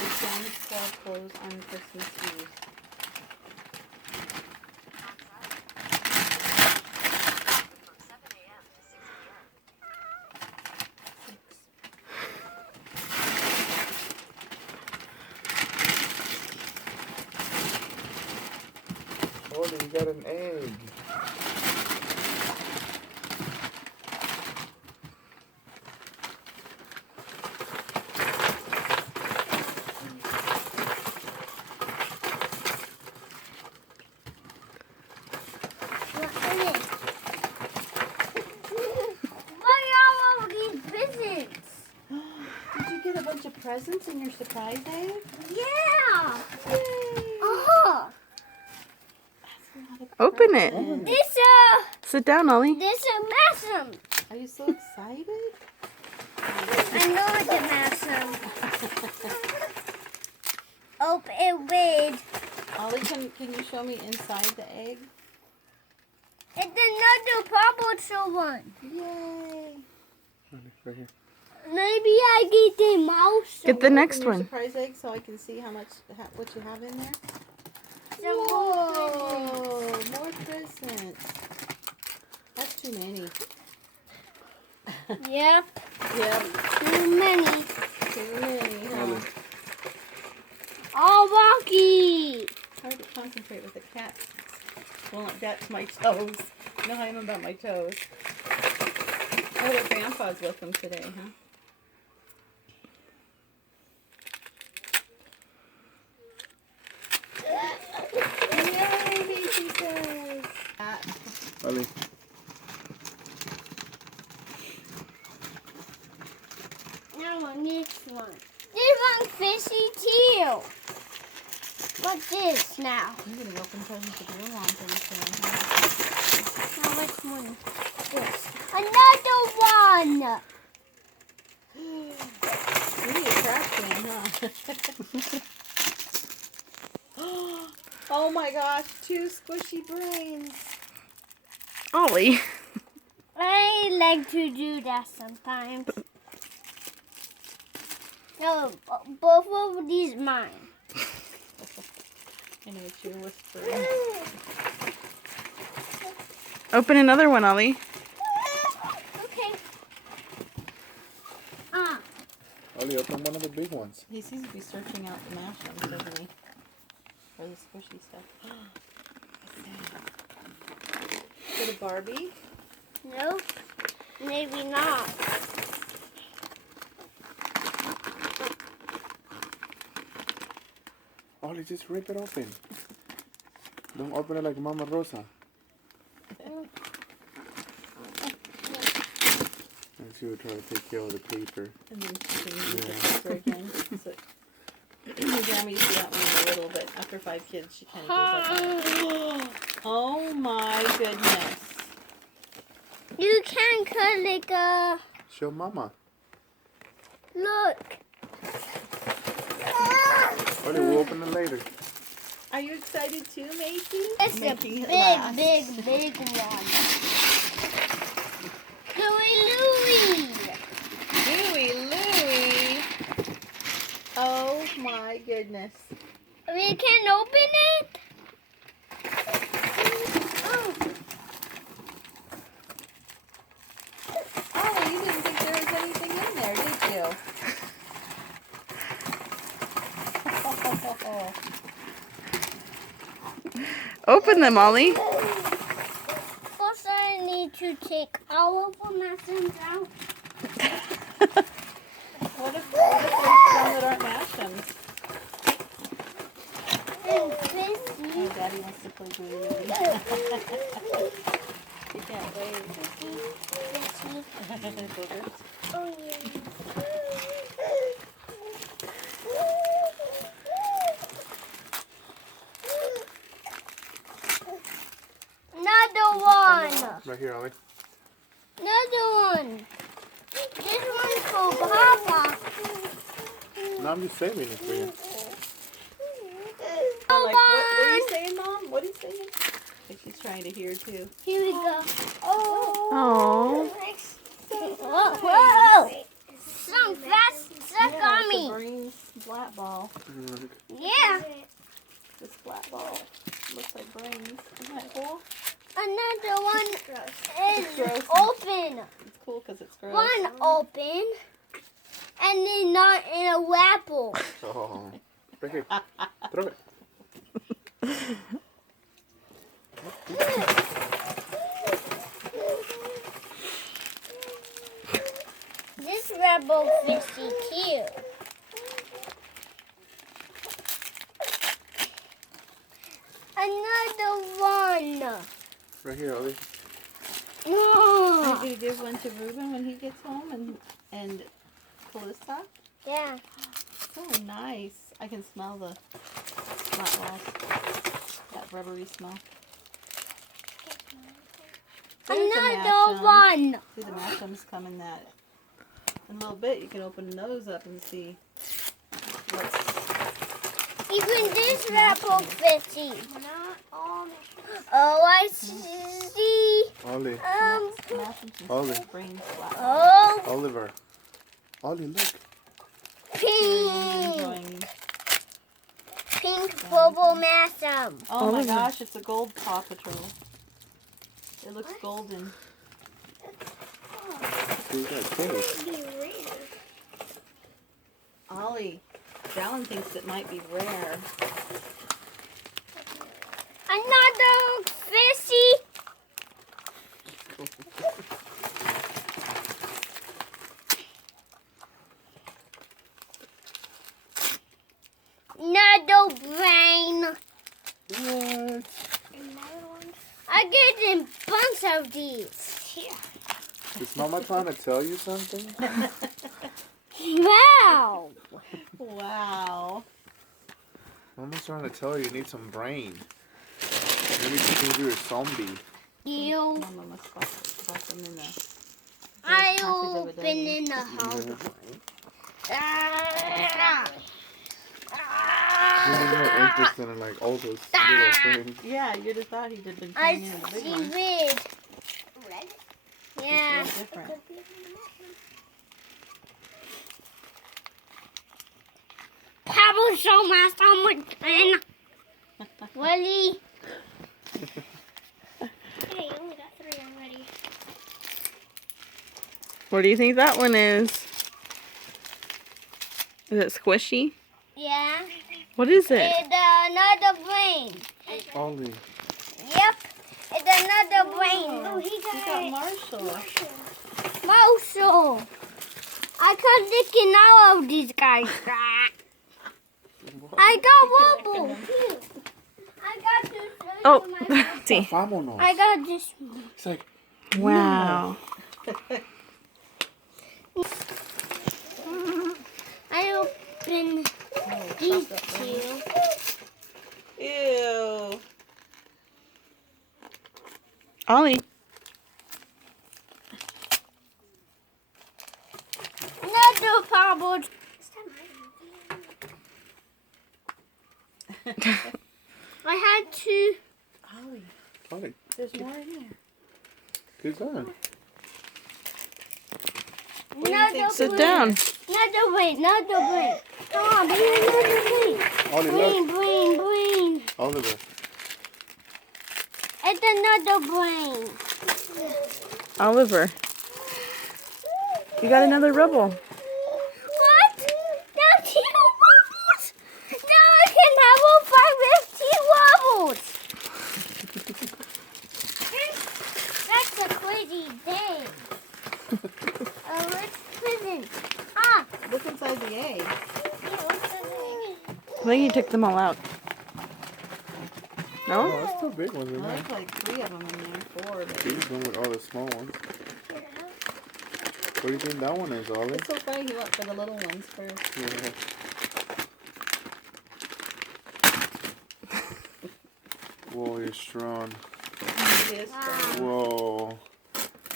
Sam's Club close on Christmas Eve. Oh, you got an egg. Did you get a bunch of presents in your surprise egg? Yeah. Yay! Open it. This Sit down, Ollie. this a massum. Are you so excited? I know it's a massum. Open it with. Ollie, can you show me inside the egg? It's another bubble one. Yay! Right here. Maybe I get the mouse. Get the Open next your one. surprise egg so I can see how much what you have in there. Some Whoa! More presents. That's too many. Yep. Yep. Too many. Too many, huh? All rocky. Hard to concentrate with a cat. Well, that's my toes. You know how I am about my toes. Oh, their grandpa's with them today, huh? Yay, baby says. Ollie. Now this one. This one's fishy too. What's this now? I'm gonna open presents to go on pretty soon. Now which one? This. Another one. Really a trash can, huh? Oh my gosh, 2 squishy brains. Ollie. I like to do that sometimes. No, both of these mine. I know what you're whispering. Open another one, Ollie. Okay. Ollie, open one of the big ones. He seems to be searching out the mashed ones, doesn't he? For the squishy stuff. Is it a Barbie? No, maybe not. Ollie, just rip it open. Don't open it like Mama Rosa. And she would try to take care of the paper. And then she can use the paper again. So, Grandma used to do that when we were little, but after 5 kids, she kind of gives up. Oh my goodness. You can cut like a Show Mama. look. Ollie, we'll open it later. Are you excited too, Macy? It's a Making big, it last. big one. Louie Louie. Louie, Louie. Oh my goodness. We can open it. Oh, you didn't think there was anything in there, did you? Open them, Ollie. First, I need to take all of the masons out. What if there's some that aren't mashems? And this. Oh, Daddy wants to play Blue. You can't wait. Boogers. Oh, yeah. Another one. Right here, Ollie. Another one. This one's for Papa. No, I'm just saving it for you. Like, what are you saying, Mom? What are you saying? I think she's trying to hear too. Here we go. Oh. Whoa, whoa. Some fast stuck on The me. brains flat ball. Look. Yeah. This flat ball looks like brains. Isn't that cool? Another one is gross. open. It's cool because it's gross. One open. And then not in a apple. Oh. Right here. Throw it. This rebel fishy cute. Another one. Right here, Ollie. Oh. Are you gonna give one to Ruben when he gets home and Calista? Yeah. So nice. I can smell the flat balls. That rubbery smell. There's the Another Mash'em. one. See, the Mash'ems come in that. In a little bit, you can open those up and see what's. Even this rebel fishy. Oh, I see. Ollie. Mash'ems and Ollie. brain flat. Oh, Oliver. Ollie, look. pink. Enjoying. Pink bubble massam. Oh my Oliver. gosh, it's a gold Paw Patrol. It looks golden. See that cake. Ollie, Dallin thinks it might be rare. Another fishy. Another brain. What? I get a bunch of these. Is Mama trying to tell you something? Wow. Wow. Mama's trying to tell you need some brain. Maybe she thinks you're a zombie. You. Mama must bust them in the. I Package of a open dozen. in the house. You're more interested in like all those little things. Yeah, you'd have thought he'd have been I playing in the big see one. red. Yeah. It's real different. Pablo show my stomach again. Willie. Hey, you only got 3 already. What do you think that one is? Is it squishy? Yeah. What is it? It's another brain. Ollie. Yep. It's another brain. Oh, You got Marshall. Marshall. I can't licking all of these guys. I got wobble. I got this. Oh, see. Vámonos. I got this one. It's like, Wow. I open these two. Ew. Ollie. Another Pablo. I had to. Ollie, Ollie, there's more in here. keep going. What do you Another think? Sit brain. down. Another brain. Another brain. Come on, bring another brain. Ollie, Brain, look. brain, brain. Oliver. It's another brain. Oliver. You got another rubble. What? Now 2 wobbles. Now I can have all 5 with 2 wobbles. That's a crazy day. Let's prison. Ah. Look inside the egg. I think you took them all out. Oh, No? that's 2 big ones in there. There's like 3 of them in there. 4. But He's going with all the small ones. What do you think that one is, Ollie? it's so funny he went for the little ones first. Yeah. Whoa, you're strong. He is Wow. strong. Whoa.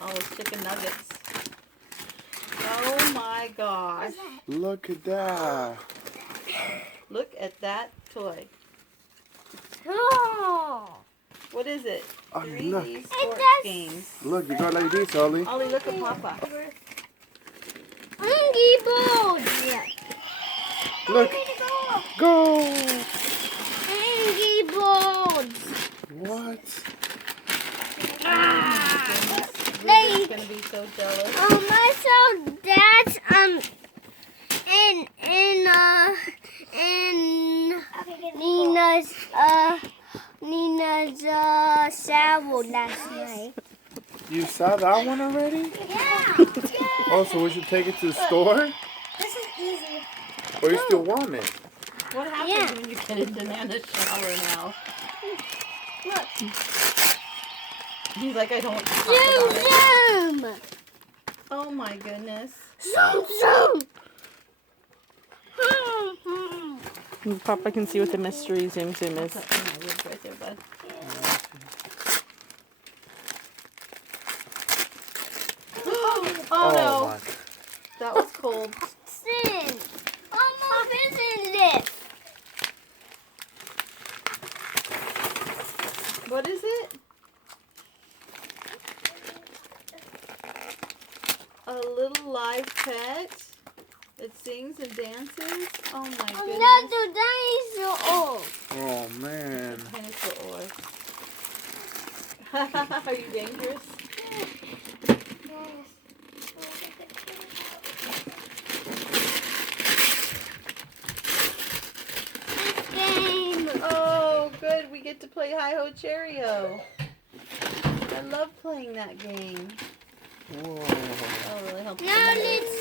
All those chicken nuggets. Oh my gosh. Look at that. Look at that toy. Oh. What is it? Ollie, 3D look. sports does- games. Look, you got like this, Ollie. Ollie, look at Papa. Hungry bird. Yeah. Look. Go. Angry Birds. What? Ruby's gonna be so jealous. I saw that in Nina's shower last night. You saw that one already? Yeah. Oh, so we should take it to the store? This is easy. Or you still want it? What happens Yeah. when you get into Nana's shower now? Look. He's like, I don't want to talk about it. Zoom. Oh my goodness. Zoom. Zoom. Papa can see what the mystery Zoom Zoom is. That's in my ribs right there, bud. Oh no, my. that was cold. Sin. Mama, isn't it? What is it? A little live pet that sings and dances. Oh my goodness. Another dinosaur. Oh, man. Dinosaur. Are you dangerous? This game. Oh, good. We get to play Hi-Ho Cherry-O. I love playing that game. Whoa. That'll really help. Now let's